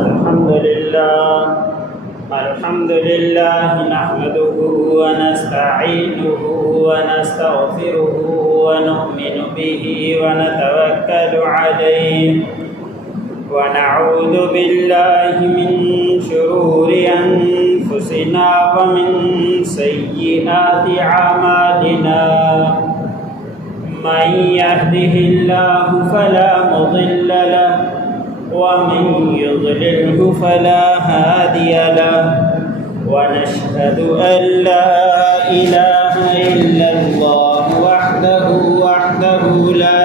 الحمد لله نحمده ونستعينه ونستغفره ونؤمن به ونتوكل عليه ونعوذ بالله من شرور أنفسنا ومن سيئات أعمالنا من يهده الله فلا مضل له ومن يضلله فلا هادي له ونشهد أن لا إله إلا الله وحده لا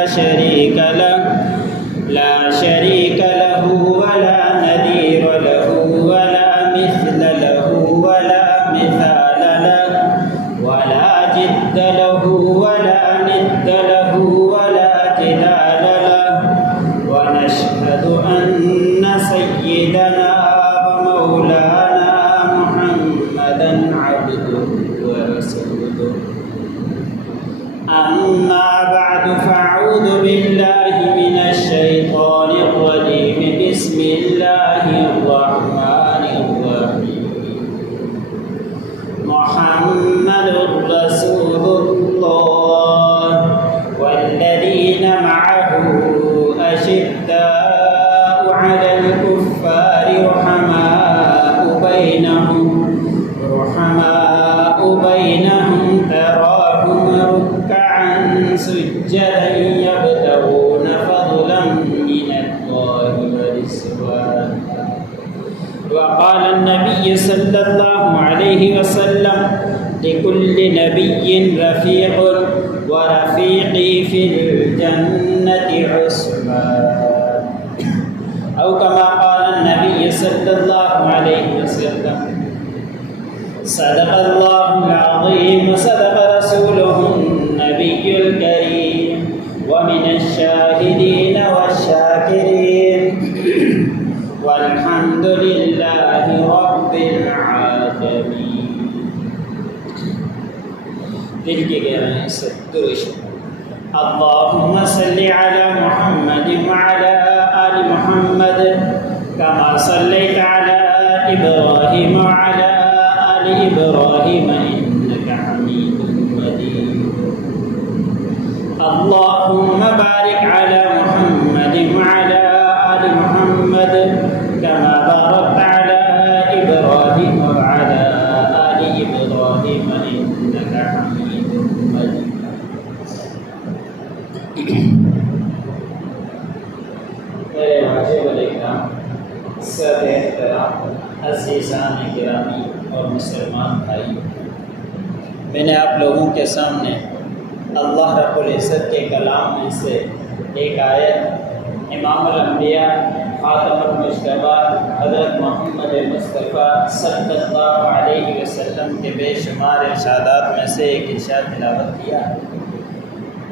شريك له ولا نذير له ولا مثل له ولا مثال له ولا جد له ولا ند له ولا جدال له ونشهد أن سيدنا ومولانا محمدا عبده ورسوله أما بعد فأعوذ بالله من الشيطان الرجيم بسم الله الرحمن الرحيم محمد رسول الله والذين معه أشداء على الكفار رحماء بينهم تراهم ركعا سجدا يبتغون فضلا من الله ورضوانا وقال النبي صلى الله عليه وسلم لكل نبي رفيق ورفيقي في الجنة عثمان أو كما قال النبي صلى الله عليه وسلم صدق الله العظيم وصدق رسوله النبي الكريم ومن الشاهدين والشاكرين والحمد لله رب العالمين. دل کی گہرائیوں سے درود اللهم صل على محمد وعلى آل محمد كما صليت على إبراهيم وعلى آل إبراهيم إنك حميد مجيد. اللهم بارك على محمد وعلى آل محمد كما باركت على إبراهيم وعلى آل إبراهيم إنك حميد مجيد. میرے واجب الکرام سب احترام عزیزان گرامی اور مسلمان بھائی، میں نے آپ لوگوں کے سامنے اللہ رب العزت کے کلام میں سے ایک آیت امام الانبیاء خاتم المجتبیٰ حضرت محمد مصطفیٰ صلی اللہ علیہ وسلم کے بے شمار ارشادات میں سے ایک ارشاد تلاوت کیا.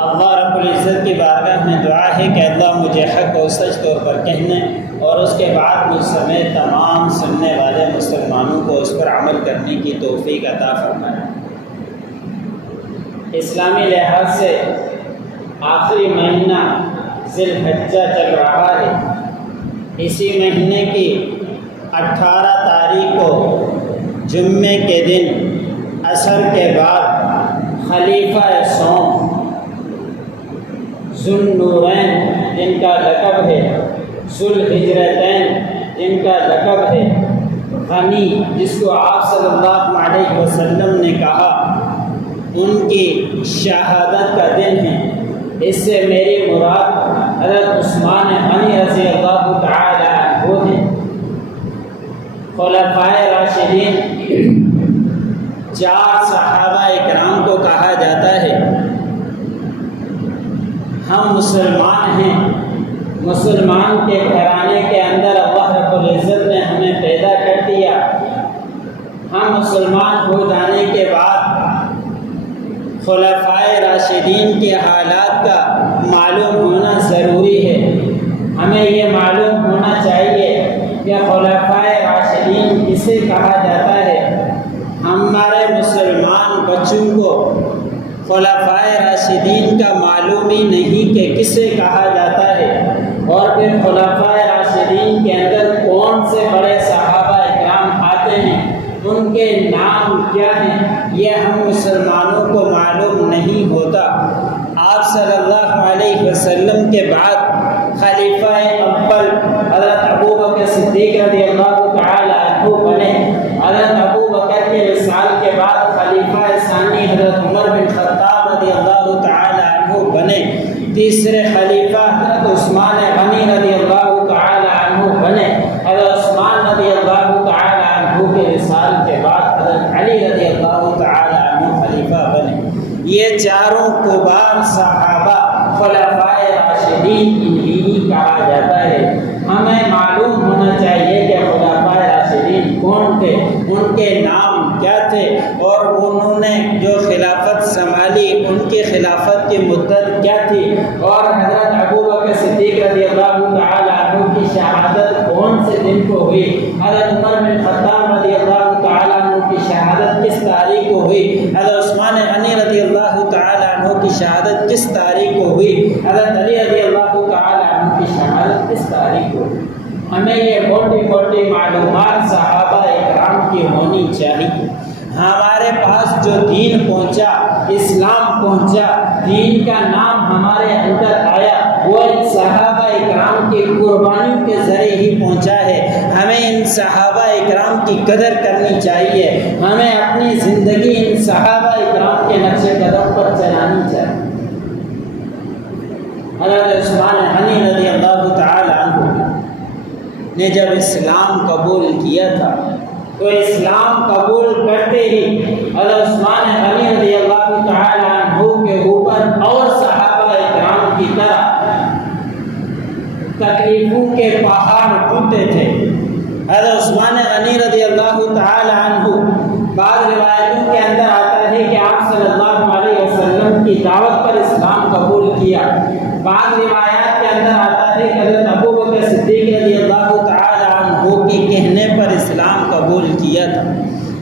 اللہ رب العزت کی بارگاہ میں دعا ہے کہ اللہ مجھے حق و سچ طور پر کہنے اور اس کے بعد مجھ سمیت تمام سننے والے مسلمانوں کو اس پر عمل کرنے کی توفیق عطا فرمائے. اسلامی لحاظ سے آخری مہینہ ذی الحجہ چل رہا ہے. اسی مہینے کی 18 تاریخ کو جمعے کے دن عصر کے بعد خلیفہ سوم ذو النورین جن کا لقب ہے، ذو الہجرتین جن کا لقب ہے، غنی جس کو آپ صلی اللہ علیہ وسلم نے کہا ان کی شہادت کا دن ہے. اس سے میری مراد حضرت عثمان غنی رضی اللہ تعالی عنہ ہیں. خلفائے راشدین 4 صحابہ اکرام کو کہا جاتا ہے. ہم مسلمان ہیں، مسلمان کے گھرانے کے اندر اللہ رب العزت نے ہمیں پیدا کر دیا. ہم مسلمان ہو جانے کے بعد خلفائے راشدین کے حالات کا معلوم ہونا ضروری ہے. ہمیں یہ معلوم ہونا چاہیے کہ خلفائے راشدین کسے کہا جاتا ہے. ہمارے مسلمان بچوں کو خلفائے راشدین کا معلوم ہی نہیں کہ کسے کہا جاتا ہے، اور پھر خلفائے راشدین کے اندر کون کون سے بڑے صحابہ اکرام آتے ہیں، ان کے نام کیا ہیں، یہ ہم مسلمانوں کو معلوم نہیں ہوتا۔ آپ صلی اللہ علیہ وسلم کے بعد خلیفہ اول حضرت ابو بکر صدیق رضی اللہ تعالی عنہ بنے۔ حضرت ابو بکر کے وصال کے بعد خلیفہ ثانی حضرت عمر بن خطاب رضی اللہ تعالی عنہ بنے۔ تیسرے خلیفہ حضرت عثمان غنی رضی اللہ تعالی عنہ بنے۔ حضرت عثمان رضی اللہ تعالی عنہ کے وصال کے بعد حضرت علی رضی اللہ تعالی عنہ خلیفہ بنے۔ یہ چاروں کبار صحابہ خلفائے راشدین انہیں کہا جاتا ہے۔ ہمیں معلوم ہونا چاہیے کہ خلفائے راشدین کون تھے، ان کے نام کیا تھے، اور انہوں نے جو خلافت سنبھالی ان کی خلافت کی مدت کیا تھی، اور حضرت ابو بکر صدیق رضی اللہ تعالی عنہ کی شہادت کون سے دن کو ہوئی، حضرت عمر بن خطاب رضی اللہ تعالی عنہ کی شہادت کس تاریخ کو ہوئی، حضرت عثمان غنی رضی اللہ تعالی عنہ کی شہادت کس تاریخ کو ہوئی، حضرت علی رضی اللہ تعالی عنہ کی شہادت کس تاریخ کو ہوئی۔ ہمیں یہ موٹی موٹی معلومات صحابہ اکرام کی ہونی چاہیے۔ ہمارے پاس جو دین پہنچا، اسلام پہنچا، دین کا نام ہمارے اندر آیا، وہ ان صحابہ اکرام کی قربانیوں کے ذریعے ہی پہنچا ہے۔ ہمیں ان صحابہ اکرام کی قدر کرنی چاہیے، ہمیں اپنی زندگی ان صحابہ اکرام کے نقش قدم پر چلانی چاہیے۔ حضرت عثمان غنی رضی اللہ تعالی عنہ نے جب اسلام قبول کیا تھا تو اسلام قبول کرتے ہی حضرت عثمان غنی رضی اللہ تعالی عنہ کے اوپر اور صحابہ اکرام کی طرح تکلیفوں کے پہاڑ ٹوٹے تھے۔ حضرت عثمان غنی رضی اللہ تعالی عنہ، بعض روایتوں کے اندر آتا ہے کہ آپ صلی اللہ علیہ وسلم کی دعوت پر اسلام قبول کیا۔ بعض روایات کے اندر آتا ہے کہ حضرت ابو بکر صدیق رضی اللہ تعالی عنہ کے کہنے پر اسلام قبول کیا تھا۔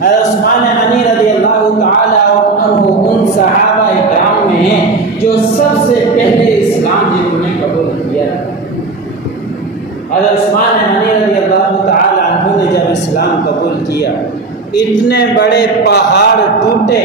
حضرت عثمان غنی رضی اللہ تعالی عنہ ان صحابہ اکرام میں ہیں جو سب سے پہلے اسلام جنہوں نے قبول کیا تھا۔ حضرت عثمان غنی رضی اللہ تعالی عنہ نے جب اسلام قبول کیا، اتنے بڑے پہاڑ ٹوٹے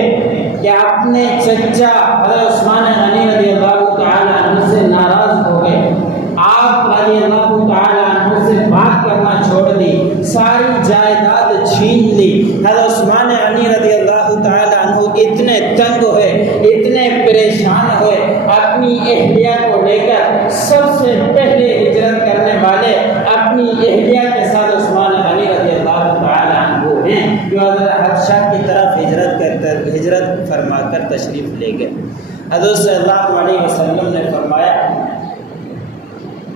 کہ اپنے چچا حضرت عثمان غنی رضی اللہ تعالی عنہ سے ناراض ہو گئے۔ آپ رضی اللہ تعالی عنہ سے بات کرنا چھوڑ دی، ساری جائیداد چھین لی۔ حضرت عثمان غنی رضی اللہ تعالی عنہ اتنے تنگ ہوئے، اتنے پریشان ہوئے، اپنی اہلیہ کو لے کر سب سے پہلے ہجرت کرنے والے اپنی اہلیہ کے ساتھ عثمان غنی رضی اللہ تعالی عنہ ہیں، جو حضرت حبشہ کی طرف ہجرت فرما کر تشریف لے گئے۔ حضرت صلی اللہ علیہ وسلم نے فرمایا،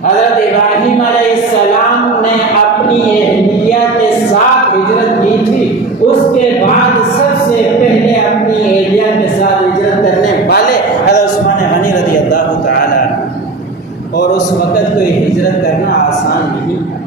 حضرت ابراہیم علیہ السلام نے اپنی اہلیہ کے ساتھ ہجرت کی تھی، اس کے بعد سب سے پہلے اپنی اہلیہ کے ساتھ ہجرت کرنے والے حضرت عثمان غنی رضی اللہ تعالی عنہ۔ اور اس وقت کوئی ہجرت کرنا آسان نہیں تھا،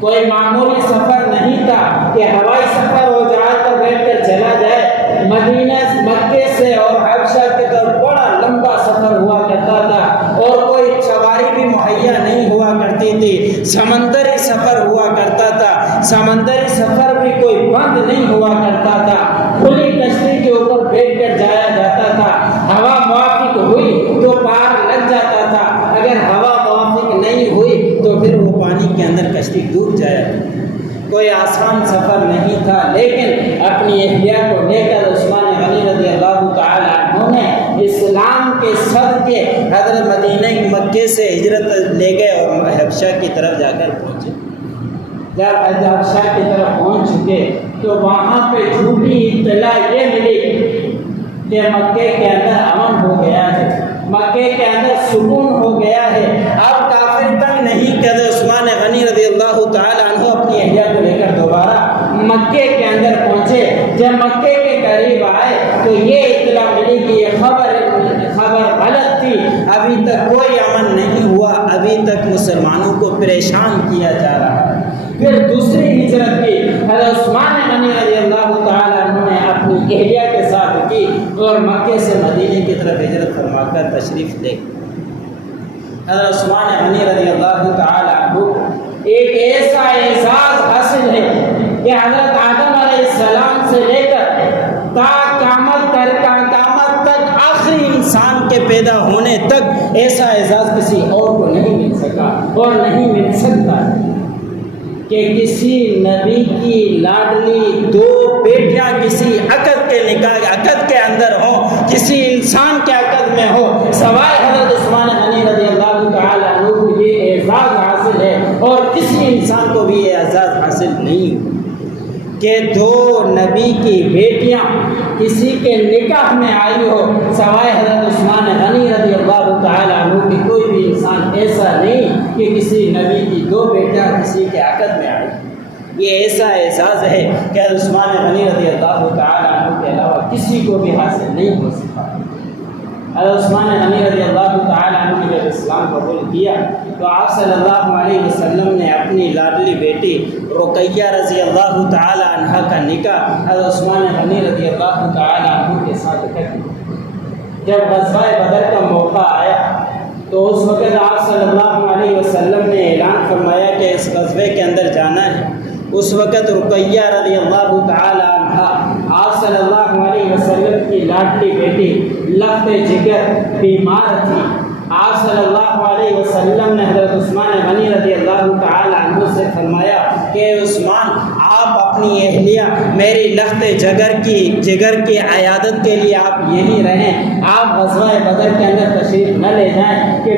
کوئی معمولی سفر نہیں تھا کہ ہوائی سفر ہو جہاز پر بیٹھ کر چلا جائے۔ مدینہ مکے سے اور حبشہ کی طرف بڑا لمبا سفر ہوا کرتا تھا، اور کوئی سواری بھی مہیا نہیں ہوا کرتی تھی، سمندری سفر ہوا کرتا تھا، سمندری سفر بھی کوئی بند نہیں ہوا کرتا تھا، کھلی کشتی کے اوپر بیٹھ کر جایا جاتا تھا۔ ہوا موافق ہوئی تو پار لگ جاتا تھا، اگر ہوا موافق نہیں ہوئی تو پھر وہ پانی کے اندر کشتی ڈوب جایا۔ کوئی آسان سفر نہیں تھا، لیکن اپنی اہلیہ کو لے کر عثمان غنی رضی اللہ تعالی عنہ نے اسلام کے صدقے حضرت مدینہ مکے سے ہجرت لے گئے اور حبشہ کی طرف جا کر پہنچے۔ جب حبشہ کی طرف پہنچ چکے تو وہاں پہ جھوٹی اطلاع یہ ملی کہ مکے کے اندر امن ہو گیا ہے، مکے کے اندر سکون ہو گیا ہے، اب کافر تنگ نہیں کر۔ عثمان غنی رضی اللہ تعالی عنہ اپنی اہلیہ کو لے کر دوبارہ مکے کے اندر پہنچے۔ جب مکے کے قریب آئے تو یہ اطلاع ملی کہ یہ خبر غلط تھی، ابھی تک کوئی امن نہیں ہوا، ابھی تک مسلمانوں کو پریشان کیا جا رہا ہے۔ پھر دوسری ہجرت کی حضرت عثمان غنی رضی اللہ تعالی عنہ نے اپنی اہلیہ کے ساتھ کی اور مکے سے مدینے کی طرف ہجرت فرما کر تشریف لے۔ حضرت عثمان غنی رضی اللہ تعالی عنہ ایک ایسا اعزاز کہ حضرت آدم علیہ السلام سے لے کر قیامت تک آخری انسان کے پیدا ہونے تک ایسا اعزاز کسی اور کو نہیں مل سکا اور نہیں مل سکتا کہ کسی نبی کی لاڈلی دو بیٹیاں کسی عقد کے نکاح عقد کے اندر ہوں، کسی انسان کے عقد میں ہو، سوائے حضرت عثمان غنی رضی اللہ تعالی عنہ کو یہ اعزاز حاصل ہے اور کسی انسان کو بھی یہ اعزاز حاصل نہیں ہو کہ دو نبی کی بیٹیاں کسی کے نکاح میں آئی ہو، سوائے حضرت عثمان غنی رضی اللہ تعالی عنہ کی کوئی بھی انسان ایسا نہیں کہ کسی نبی کی دو بیٹیاں کسی کے عقد میں آئی۔ یہ ایسا اعزاز ہے کہ حضرت عثمان غنی رضی اللہ تعالی عنہ کے علاوہ کسی کو بھی حاصل نہیں ہو سکا۔ حضرت عثمان غنی رضی اللہ تعالی عنہ نے جب اسلام قبول کیا تو آپ صلی اللہ علیہ وسلم نے اپنی لاڈلی بیٹی رقیہ رضی اللہ تعالی عنہ کا نکاح حضرت عثمان غنی رضی اللہ تعالی عنہ کے ساتھ کر دیا۔ جب غزوہ بدر کا موقع آیا تو اس وقت آپ صلی اللہ علیہ وسلم نے اعلان فرمایا کہ اس غزوے کے اندر جانا ہے۔ اس وقت رقیہ رضی اللہ تعالی عنہ آپ صلی اللہ علیہ وسلم کی لاڈلی بیٹی لفظ جگر بیمار تھی۔ آپ صلی اللہ علیہ وسلم نے حضرت عثمان غنی رضی اللہ تعالی عنہ سے فرمایا کہ عثمان آپ اپنی اہلیہ میری لخت جگر کی عیادت کے لیے آپ یہی رہیں، آپ غزوہ بدر کے اندر تشریف نہ لے جائیں کہ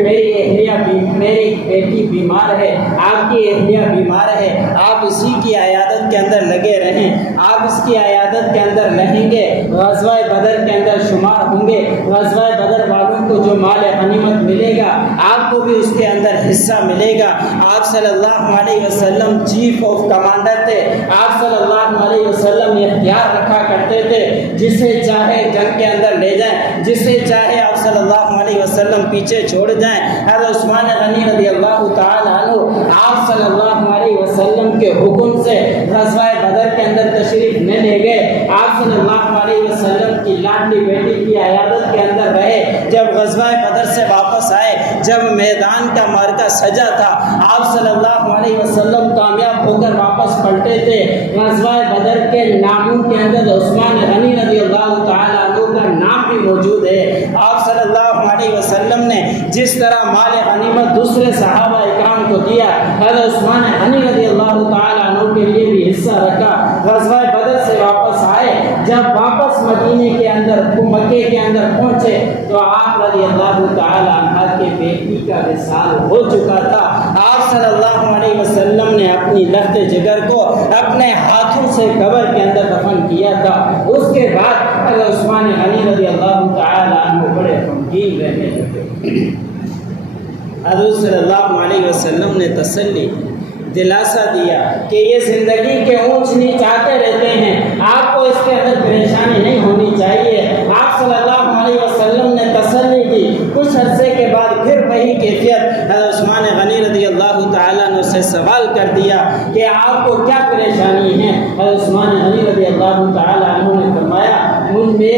میری بیٹی بیمار ہے، آپ کی اہلیہ بیمار ہے، آپ اسی کی عیادت کے اندر لگے رہیں، آپ اس کی عیادت کے اندر رہیں گے، غزوہ بدر کے اندر شمار ہوں گے، غزوہ بدر والوں کو جو مال غنیمت ملے گا آپ کو بھی اس کے اندر حصہ ملے گا۔ آپ صلی اللہ علیہ وسلم چیف آف کمانڈر تھے، آپ صلی اللہ علیہ وسلم اختیار رکھا کرتے تھے، جسے چاہے جنگ کے اندر لے جائیں، جسے چاہے آپ صلی اللہ علیہ وسلم پیچھے چھوڑ جائیں۔ حضرت عثمان غنی رضی اللہ تعالی عنہ آپ صلی اللہ علیہ وسلم کے حکم سے غزوہ بدر کے اندر تشریف نہ لے گئے، آپ صلی اللہ علیہ وسلم کی لاڈلی بیٹی کی عیادت کے اندر رہے۔ جب غزوہ بدر سے واپس آئے، جب میدان کا معرکہ سجا تھا، آپ صلی اللہ علیہ وسلم کامیاب ہو کر واپس پلٹے تھے۔ غزوہ بدر کے ناموں کے اندر عثمان غنی رضی اللہ تعالی عنہ کا نام بھی موجود ہے۔ آپ صلی اللہ علیہ وسلم نے جس طرح مال غنیمت دوسرے صحابہ اکرام کو دیا، حضرت عثمان غنی رضی اللہ تعالی عنہ کے لیے بھی حصہ رکھا۔ غزوہ بدر سے واپس آئے، جب واپس مدینے کے اندر مکے کے اندر پہنچے تو آپ رضی اللہ تعالی عنہ کے بیٹی کا وصال ہو چکا تھا۔ آپ صلی اللہ علیہ وسلم نے اپنی لخت جگر کو اپنے ہاتھوں سے قبر کے اندر دفن کیا تھا۔ اس کے بعد حضرت عثمان غنی رضی اللہ تعالی عنہ بڑے غمگین رہنے لگے۔ حضرت صلی اللہ علیہ وسلم نے تسلی دلاسا دیا کہ یہ زندگی کے اونچ نیچ آتے رہتے ہیں، آپ کو اس کے اندر پریشانی نہیں ہونی چاہیے۔ آپ صلی اللہ علیہ وسلم نے تسلی دی۔ کچھ عرصے کے بعد پھر وہی کیفیت حضرت عثمان غنی رضی اللہ تعالیٰ عنہ سے سوال کر دیا کہ آپ کو کیا پریشانی ہے؟ حضرت عثمان غنی رضی اللہ تعالیٰ عنہ نے فرمایا مجھے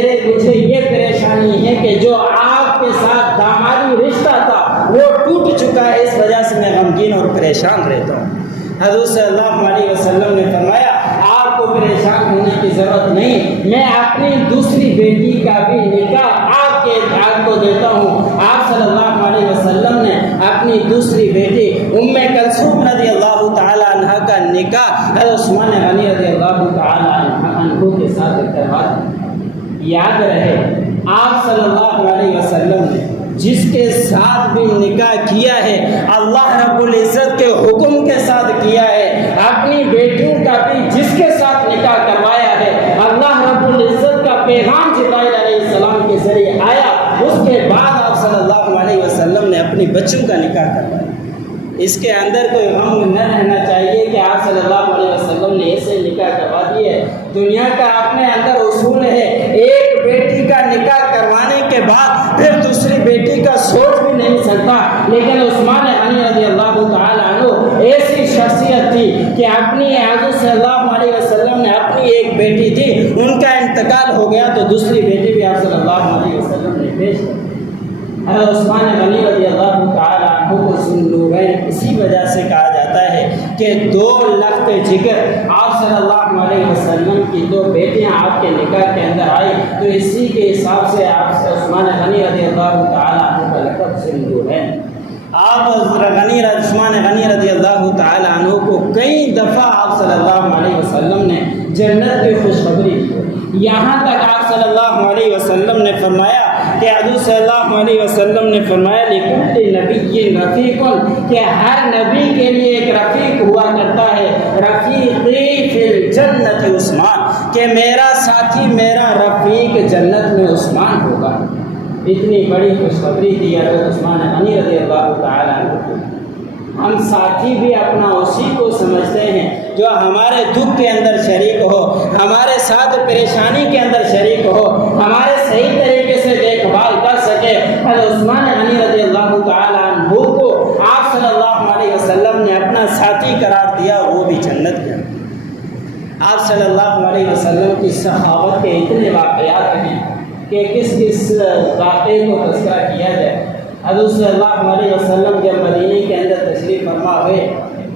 یہ پریشانی ہے کہ جو آپ کے ساتھ دامادی رشتہ تھا وہ ٹوٹ چکا ہے، اس وجہ سے میں غمگین اور پریشان رہتا ہوں۔ حضرت صلی اللہ علیہ وسلم نے فرمایا آپ کو پریشان ہونے کی ضرورت نہیں، میں اپنی دوسری بیٹی کا بھی نکاح آپ کو دیتا ہوں۔ آپ صلی اللہ علیہ وسلم نے اپنی دوسری بیٹی ام کلثوم رضی اللہ تعالی عنہ کا نکاح حضرت عثمان غنی رضی اللہ تعالی عنہ کے ساتھ کروا دیا۔ یاد رہے آپ صلی اللہ علیہ وسلم نے جس کے ساتھ بھی نکاح کیا ہے اللہ رب العزت کے حکم کے ساتھ کیا ہے، اپنی بیٹیوں کا بھی جس کے ساتھ نکاح کروایا ہے اللہ رب العزت کا پیغام جبرائیل علیہ السلام کے ذریعے آیا، اس کے بعد آپ صلی اللہ علیہ وسلم نے اپنی بچوں کا نکاح کروایا۔ اس کے اندر کوئی غم نہ رہنا چاہیے کہ آپ صلی اللہ علیہ وسلم نے ایسے نکاح کروا دیے۔ دنیا کا اپنے اندر اصول ہے، ایک بیٹی کا نکاح کروانے کے بعد پھر دوسری بیٹی کا سوچ بھی نہیں سکتا، لیکن عثمان غنی رضی اللہ تعالی عنہ ایسی شخصیت تھی کہ اپنی حضرت صلی اللہ علیہ وسلم نے اپنی ایک بیٹی تھی، ان کا انتقال ہو گیا تو دوسری بیٹی بھی آپ صلی اللہ علیہ وسلم نے پیش کر دی۔ حضرت عثمان غنی رضی اللہ تعالی عنہ کو ذوالنورین اسی وجہ سے کہا جاتا ہے کہ کہ 2 لخت جگر آپ صلی اللہ علیہ وسلم کی 2 بیٹیاں آپ کے نکاح کے اندر آئی، تو اسی کے حساب سے آپ سے عثمان غنی رضی اللہ تعالیٰ عنہ کا لقب سندور ہے۔ آپ عثمان غنی رضی اللہ تعالیٰ عنہ کو کئی دفعہ آپ صلی اللہ علیہ وسلم نے جنت کی خوشخبری دی، یہاں تک آپ صلی اللہ علیہ وسلم نے فرمایا کہ حضور صلی اللہ علیہ وسلم نے فرمایا لِكُلِّ نَبِيٍّ رَفِيقٌ، کہ ہر نبی کے لیے ایک رفیق ہوا کرتا ہے، رفیقی فی الجنت عثمان، کہ میرا ساتھی میرا رفیق جنت میں عثمان ہوگا۔ اتنی بڑی خوشخبری دی حضرت عثمان غنی رضی اللہ تعالیٰ عنہ کو۔ ہم ساتھی بھی اپنا اسی کو سمجھتے ہیں جو ہمارے دکھ کے اندر شریک ہو، ہمارے ساتھ پریشانی کے اندر شریک ہو، ہمارے صحیح طریقے سے دیکھ بھال کر سکے۔ حضرت عثمان غنی رضی اللہ تعالیٰ عنہ کو آپ صلی اللہ علیہ وسلم نے اپنا ساتھی قرار دیا، وہ بھی جنت کے اندر۔ آپ صلی اللہ علیہ وسلم کی صحابت کے اتنے واقعات ہیں کہ کس واقعے کو تذکرہ کیا جائے۔ حضرت صلی اللہ علیہ وسلم جب مدینے کے اندر تشریف فرما ہوئے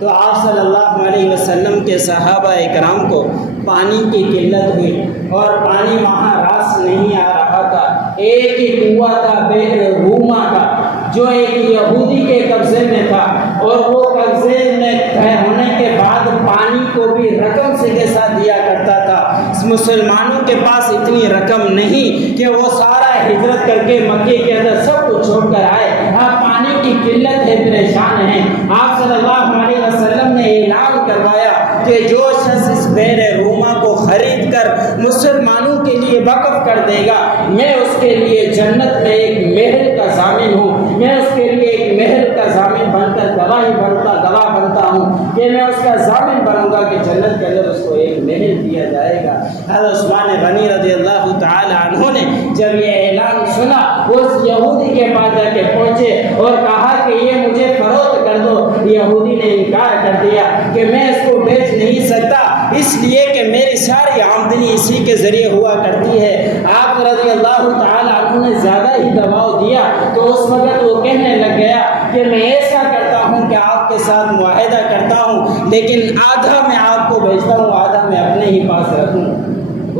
تو آپ صلی اللہ علیہ وسلم کے صحابہ اکرام کو پانی کی قلت ہوئی اور پانی وہاں راس نہیں آ رہا تھا۔ ایک ہی کنواں تھا بئر روما کا، جو ایک یہودی کے قبضے میں تھا، اور وہ قبضے میں ہونے کے بعد پانی کو بھی رقم سے کے ساتھ دیا کرتا تھا۔ مسلمانوں کے پاس اتنی رقم نہیں کہ وہ سارا ہجرت کر کے مکے کے اندر سب کچھ چھوڑ کر آئے، پانی کی قلت ہے، پریشان ہیں۔ آپ صلی اللہ علیہ وسلم نے اعلان کروایا کہ جو شخص اس بئر روما کو خرید کر مسلمانوں کے لیے وقف کر دے گا، میں اس کے لیے جنت میں ایک محل کا ضامن ہوں، میں اس کے لیے ایک محل کا ضامن بن کر گواہ بنتا ہوں کہ میں اس کا ضامن بنوں گا کہ جنت کے اندر اس کو ایک محل دیا جائے گا۔ حضرت عثمان غنی رضی اللہ تعالی عنہ نے جب یہ اعلان سنا، وہ اس یہودی کے پاس جا کے پہنچے اور کہا کہ یہ مجھے فروخت کر دو۔ یہودی نے انکار کر دیا کہ میں اس کو بیچ نہیں سکتا، اس لیے کہ میری ساری آمدنی اسی کے ذریعے ہوا کرتی ہے۔ آپ رضی اللہ تعالی عنہ نے زیادہ ہی دباؤ دیا تو اس وقت وہ کہنے لگ گیا کہ میں ایسا کرتا ہوں کہ آپ کے ساتھ معاہدہ کرتا ہوں، لیکن آدھا میں آپ کو بیچتا ہوں، آدھا میں اپنے ہی پاس رکھوں۔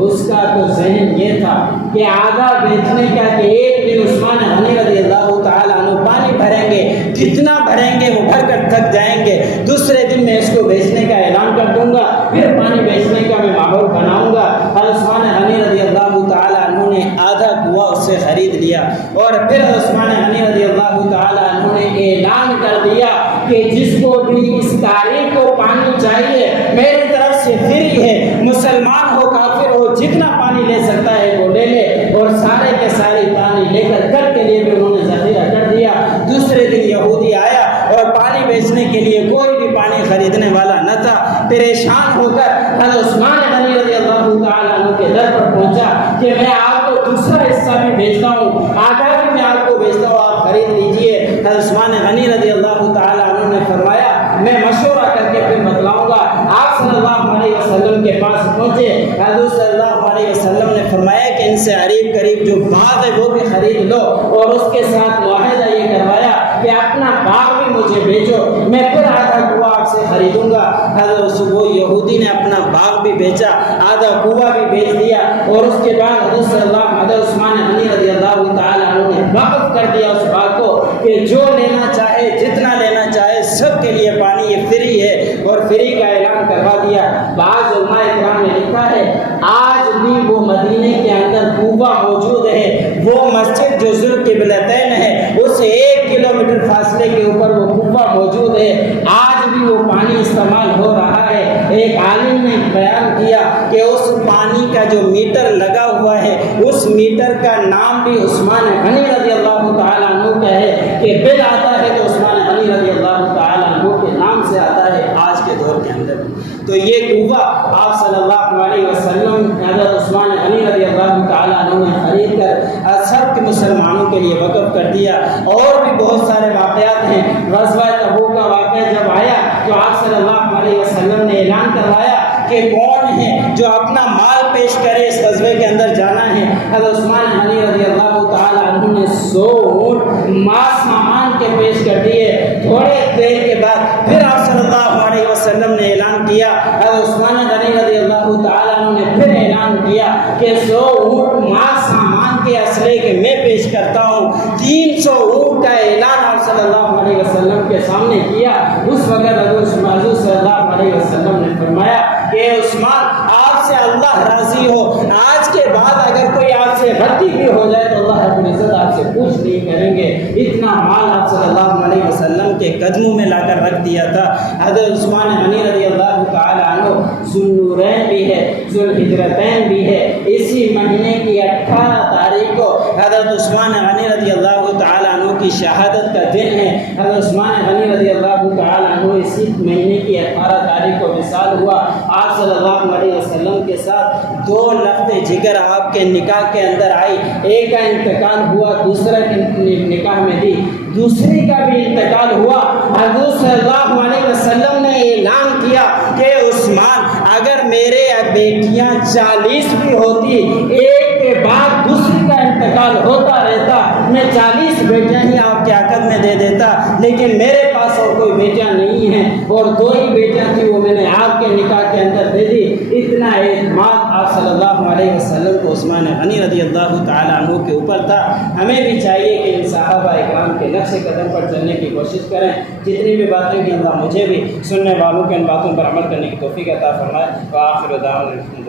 اس کا تو ذہن یہ تھا کہ آدھا بیچنے کا، کہ ایک دن عثمان غنی رضی اللہ تعالیٰ عنہ پانی بھریں گے، کتنا بھریں گے وہ بھر کر تھک جائیں گے، دوسرے دن میں اس کو بیچنے کا اعلان کر دوں گا، پھر پانی بیچنے کا میں ماحول بناؤں گا۔ عثمان غنی رضی اللہ تعالیٰ عنہ نے آدھا کنواں اس سے خرید لیا، اور پھر عثمان غنی رضی اللہ تعالیٰ عنہ نے اعلان کر دیا کہ جس کو بھی اس تاریخ کو پانی چاہیے میری طرف سے فری ہے، مسلمان ہو کافر ہو، جتنا پانی لے سکتا ہے وہ لے لے۔ اور سارے کے سارے پانی لے کر کے لیے بھی انہوں نے ذخیرہ کر دیا۔ دوسرے دن یہودی آیا اور پانی بیچنے کے لیے کوئی بھی پانی خریدنے والا نہ تھا۔ پریشان ہو کر حضرت عثمان غنی رضی اللہ تعالیٰ عنہ کے در پر پہنچا کہ میں آپ کو دوسرا حصہ بھی بیچتا ہوں، آدھا بھی میں آپ کو بیچتا ہوں، آپ خرید لیجئے۔ حضرت عثمان غنی رضی اللہ تعالیٰ عنہ نے فرمایا میں مشورہ کر کے پھر بتلاؤں گا۔ آپ صلی اللہ علیہ وسلم کے پاس پہنچے، حضور صلی اللہ علیہ وسلم نے فرمایا کہ ان سے قریب جو باغ ہے وہ بھی خرید لو، اور اس کے ساتھ معاہدہ یہ کروایا کہ اپنا باغ بھی مجھے بیچو، میں پھر آدھا کنواں آپ سے خریدوں گا۔ حضرت وہ یہودی نے اپنا باغ بھی بیچا، آدھا کنواں بھی بیچ دیا، اور اس کے بعد حضرت عثمان غنی رضی اللہ تعالیٰ عنہ نے وقف کر دیا اس باغ کو کہ جو لینا چاہے جتنا لینا چاہے سب کے لیے پانی یہ فری ہے، اور فری کا اعلان کروا دیا۔ بعض علماء کرام نے لکھا ہے آج بھی وہ مدینے کے اندر کنواں موجود ہے، وہ مسجد جو ذوالقبلتین ہے اس سے 1 کلومیٹر فاصلے کے اوپر وہ کنواں موجود ہے، آج بھی وہ پانی استعمال ہو رہا ہے۔ ایک عالم نے بیان کیا کہ اس پانی کا جو میٹر لگا ہوا ہے اس میٹر کا نام بھی عثمان غنی رضی اللہ تعالیٰ عنہ کا ہے، کہ بل آتا ہے تو عثمان غنی رضی اللہ تعالیٰ عنہ کے نام سے آتا ہے آج کے دور کے اندر۔ تو یہ کنواں آپ صلی اللہ علیہ وسلم حضرت عثمان غنی رضی اللہ تعالیٰ عنہ نے خرید کر سب کے مسلمانوں کے لیے وقف کر دیا۔ اور بھی بہت سارے واقعات ہیں۔ غزوہ تبوک کا واقعہ جب آیا تو آپ صلی اللہ علیہ وسلم نے اعلان کروایا کہ کون ہے جو اپنا مال پیش کرے اس غزوے کے اندر جانا ہے۔ حضرت عثمان غنی رضی اللہ تعالیٰ عنہ نے 100 اونٹ ماس سامان کے پیش کر دیے۔ تھوڑے دیر کے بعد پھر آپ صلی اللہ علیہ علیہ وسلم نے اعلان کیا، حضرت عثمان غنی رضی اللہ تعالیٰ عنہ نے پھر اعلان کیا کہ 100 اونٹ مال سامان کے اسلحے کے میں پیش کرتا ہوں۔ 300 اونٹ کا اعلان آپ صلی اللہ علیہ وسلم کے سامنے کیا۔ اس وقت حضور صلی اللہ علیہ وسلم نے فرمایا کہ عثمان آپ سے اللہ راضی ہو، آج کے بعد اگر کوئی آپ سے غلطی بھی ہو جائے تو اللہ رب العزت آپ سے پوچھ نہیں کریں گے۔ اتنا مال آپ صلی اللہ علیہ وسلم کے قدموں میں لا کر رکھ دیا تھا۔ حضرت عثمان غنی رضی اللہ تعالی عنہ ذوالنورین بھی ہے، ذوالحجرتین بھی ہے۔ اسی مہینے کی 18 تاریخ کو حضرت عثمان غنی رضی اللہ تعالی عنہ کی شہادت کا دن ہے۔ حضرت عثمان غنی رضی اللہ تعالی عنہ اسی مہینے کی 18 تاریخ کو وصال ہوا۔ آپ صلی اللہ علیہ وسلم کے ساتھ 2 لخت جگر آپ کے نکاح کے اندر آئی، ایک کا انتقال ہوا، دوسرا نکاح میں دی، دوسری کا بھی انتقال ہوا۔ حضور صلی اللہ علیہ وسلم نے اعلان کیا کہ عثمان اگر میرے بیٹیاں 40 بھی ہوتی، ایک کے بعد دوسری کا انتقال ہوتا رہتا، میں 40 بیٹیاں ہی آپ کے عقد میں دے دیتا، لیکن میرے پاس اور کوئی بیٹیاں نہیں ہیں، اور 2 ہی بیٹیاں تھیں، وہ میں نے آپ کے نکاح کے اندر دے دی۔ اتنا اعتماد آپ صلی اللہ علیہ وسلم کو عثمان غنی رضی اللہ تعالیٰ عنہ کے اوپر تھا۔ ہمیں بھی چاہیے کہ ان صحابہ اکرام کے نقش قدم پر چلنے کی کوشش کریں۔ جتنی بھی باتیں بھی اللہ مجھے بھی سننے والوں کے ان باتوں پر عمل کرنے کی توفیق عطا فرمائے۔ وآخر دعوانا